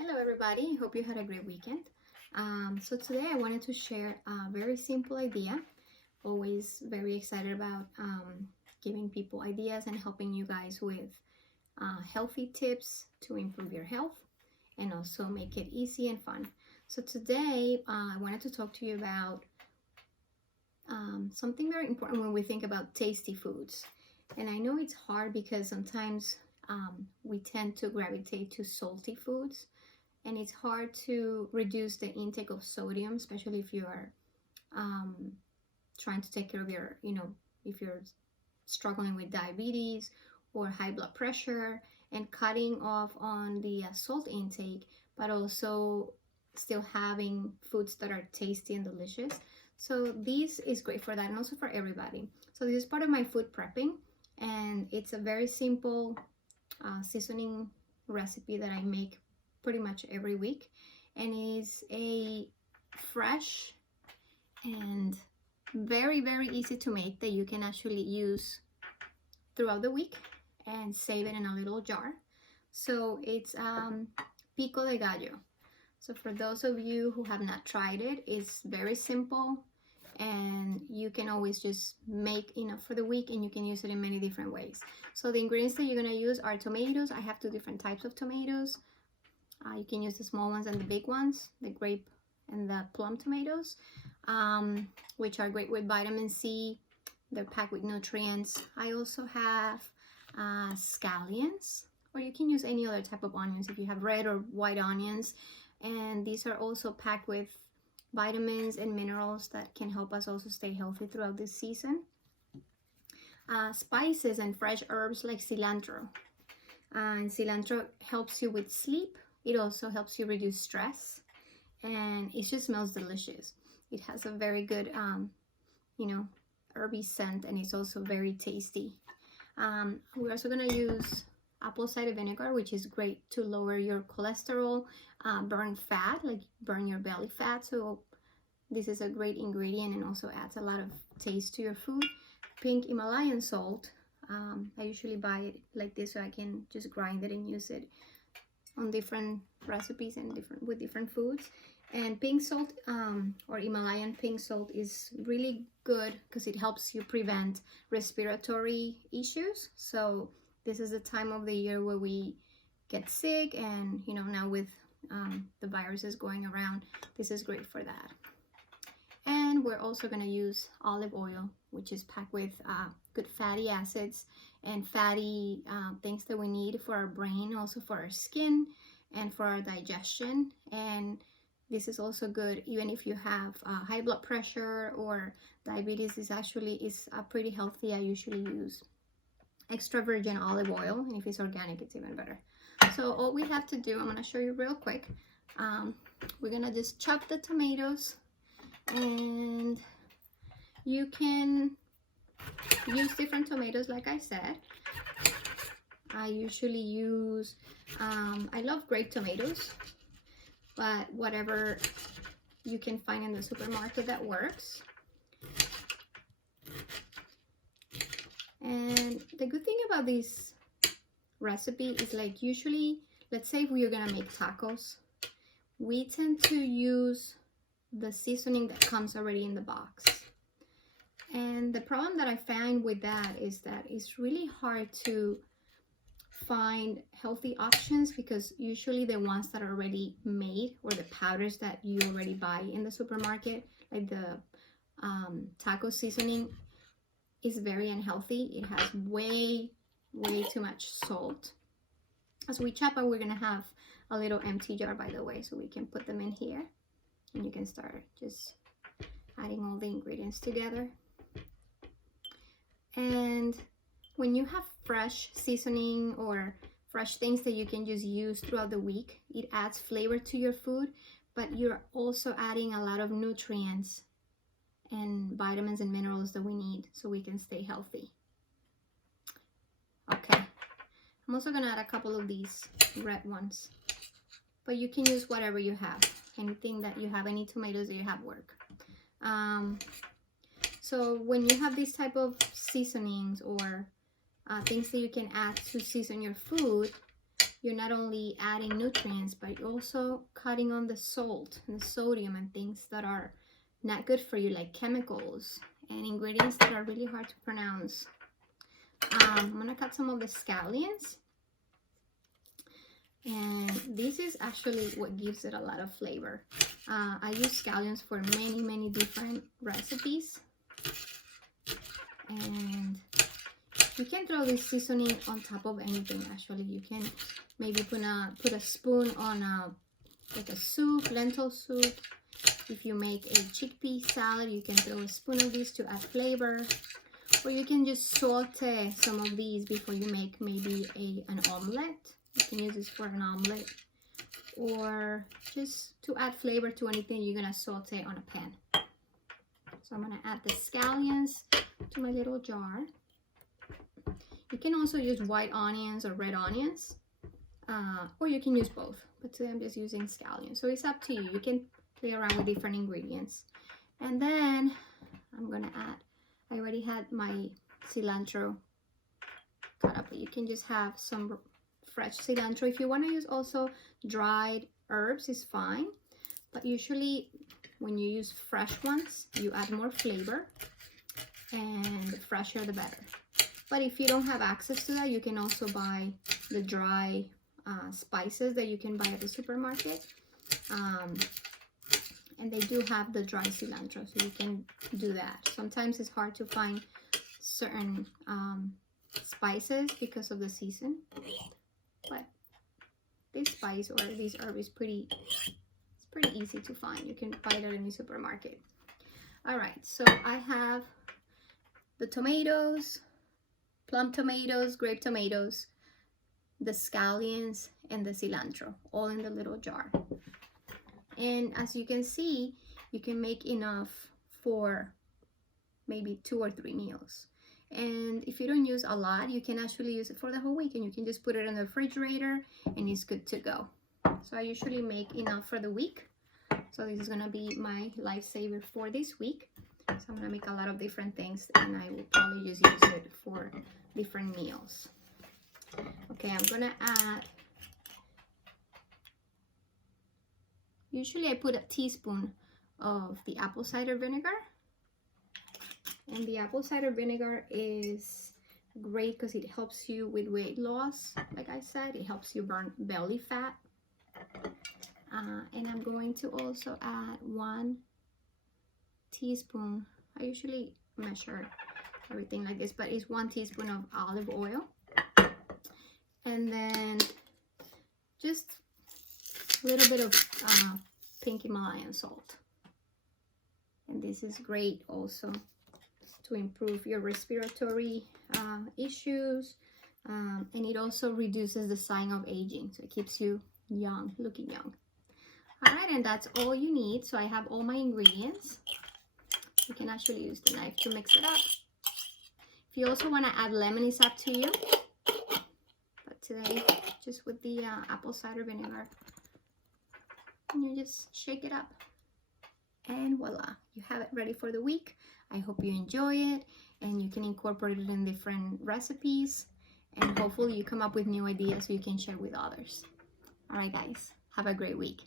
Hello everybody, hope you had a great weekend. So today I wanted to share a very simple idea. Always very excited about giving people ideas and helping you guys with healthy tips to improve your health and also make it easy and fun. So today I wanted to talk to you about something very important when we think about tasty foods. And I know it's hard because sometimes we tend to gravitate to salty foods, and it's hard to reduce the intake of sodium, especially if you are trying to take care of your, if you're struggling with diabetes or high blood pressure, and cutting off on the salt intake, but also still having foods that are tasty and delicious. So this is great for that, and also for everybody. So this is part of my food prepping, and it's a very simple seasoning recipe that I make pretty much every week, and is a fresh and very easy to make that you can actually use throughout the week and save it in a little jar. So it's Pico de Gallo. So for those of you who have not tried it, it's very simple, and you can always just make enough for the week, and you can use it in many different ways. So the ingredients that you're going to use are tomatoes. I have two different types of tomatoes. You can use the small ones and the big ones, the grape and the plum tomatoes, which are great with vitamin C. They're packed with nutrients. I also have scallions, or you can use any other type of onions if you have red or white onions. And these are also packed with vitamins and minerals that can help us also stay healthy throughout this season. Spices and fresh herbs like cilantro. And cilantro helps you with sleep. It also helps you reduce stress, and it just smells delicious. It has a very good, herby scent, and it's also very tasty. We're also gonna use apple cider vinegar, which is great to lower your cholesterol, burn fat, like burn your belly fat. So this is a great ingredient and also adds a lot of taste to your food. Pink Himalayan salt. I usually buy it like this so I can just grind it and use it on different recipes and with different foods. And pink salt, or Himalayan pink salt, is really good because it helps you prevent respiratory issues. So this is the time of the year where we get sick, and now with the viruses going around, this is great for that. And we're also going to use olive oil, which is packed with good fatty acids and fatty things that we need for our brain, also for our skin and for our digestion. And this is also good even if you have high blood pressure or diabetes. Is pretty healthy. I usually use extra virgin olive oil, and if it's organic, it's even better. So all we have to do, I'm going to show you real quick. We're going to just chop the tomatoes, and you can use different tomatoes like I said. I usually use, I love grape tomatoes, but whatever you can find in the supermarket that works. And the good thing about this recipe is, like, usually, let's say we are gonna make tacos, we tend to use the seasoning that comes already in the box. And the problem that I find with that is that it's really hard to find healthy options, because usually the ones that are already made, or the powders that you already buy in the supermarket, like the taco seasoning, is very unhealthy. It has way too much salt. As we chop it, we're gonna have a little empty jar, by the way, so we can put them in here, and you can start just adding all the ingredients together. And when you have fresh seasoning or fresh things that you can just use throughout the week, it adds flavor to your food, but you're also adding a lot of nutrients and vitamins and minerals that we need so we can stay healthy. Okay, I'm also gonna add a couple of these red ones, but you can use whatever you have. Anything that you have, any tomatoes that you have work. So when you have these type of seasonings or things that you can add to season your food, you're not only adding nutrients, but you're also cutting on the salt and the sodium and things that are not good for you, like chemicals and ingredients that are really hard to pronounce. I'm gonna cut some of the scallions, and this is actually what gives it a lot of flavor. I use scallions for many different recipes, and you can throw this seasoning on top of anything. Actually, you can maybe put a spoon on like a soup, lentil soup. If you make a chickpea salad, you can throw a spoon of this to add flavor. Or you can just saute some of these before you make maybe an omelette. You can use this for an omelette. Or just to add flavor to anything you're gonna saute on a pan. So I'm gonna add the scallions to my little jar. You can also use white onions or red onions, or you can use both, but today I'm just using scallions. So it's up to you. You can play around with different ingredients. And then I'm gonna add, I already had my cilantro cut up, but you can just have some fresh cilantro. If you want to use also dried herbs, is fine, but usually when you use fresh ones, you add more flavor, and the fresher the better. But if you don't have access to that, you can also buy the dry spices that you can buy at the supermarket. And they do have the dry cilantro, so you can do that. Sometimes it's hard to find certain spices because of the season, but this spice or this herb is pretty easy to find. You can buy it at any supermarket. All right, so I have the tomatoes, plum tomatoes, grape tomatoes, the scallions, and the cilantro, all in the little jar. And as you can see, you can make enough for maybe 2 or 3 meals. And if you don't use a lot, you can actually use it for the whole week, and you can just put it in the refrigerator and it's good to go. So I usually make enough for the week. So this is gonna be my lifesaver for this week. So I'm gonna make a lot of different things, and I will probably just use it for different meals. Okay, I'm gonna add, usually I put a teaspoon of the apple cider vinegar. And the apple cider vinegar is great because it helps you with weight loss. Like I said, it helps you burn belly fat. And I'm going to also add 1 teaspoon. I usually measure everything like this, but it's 1 teaspoon of olive oil. And then just a little bit of pink Himalayan salt. And this is great also to improve your respiratory issues, and it also reduces the sign of aging, so it keeps you young, looking young. All right, and that's all you need. So I have all my ingredients. You can actually use the knife to mix it up. If you also want to add lemon, it's up to you, but today just with the apple cider vinegar, and you just shake it up, and voila, you have it ready for the week. I hope you enjoy it, and you can incorporate it in different recipes, and hopefully you come up with new ideas so you can share with others. All right, guys, have a great week.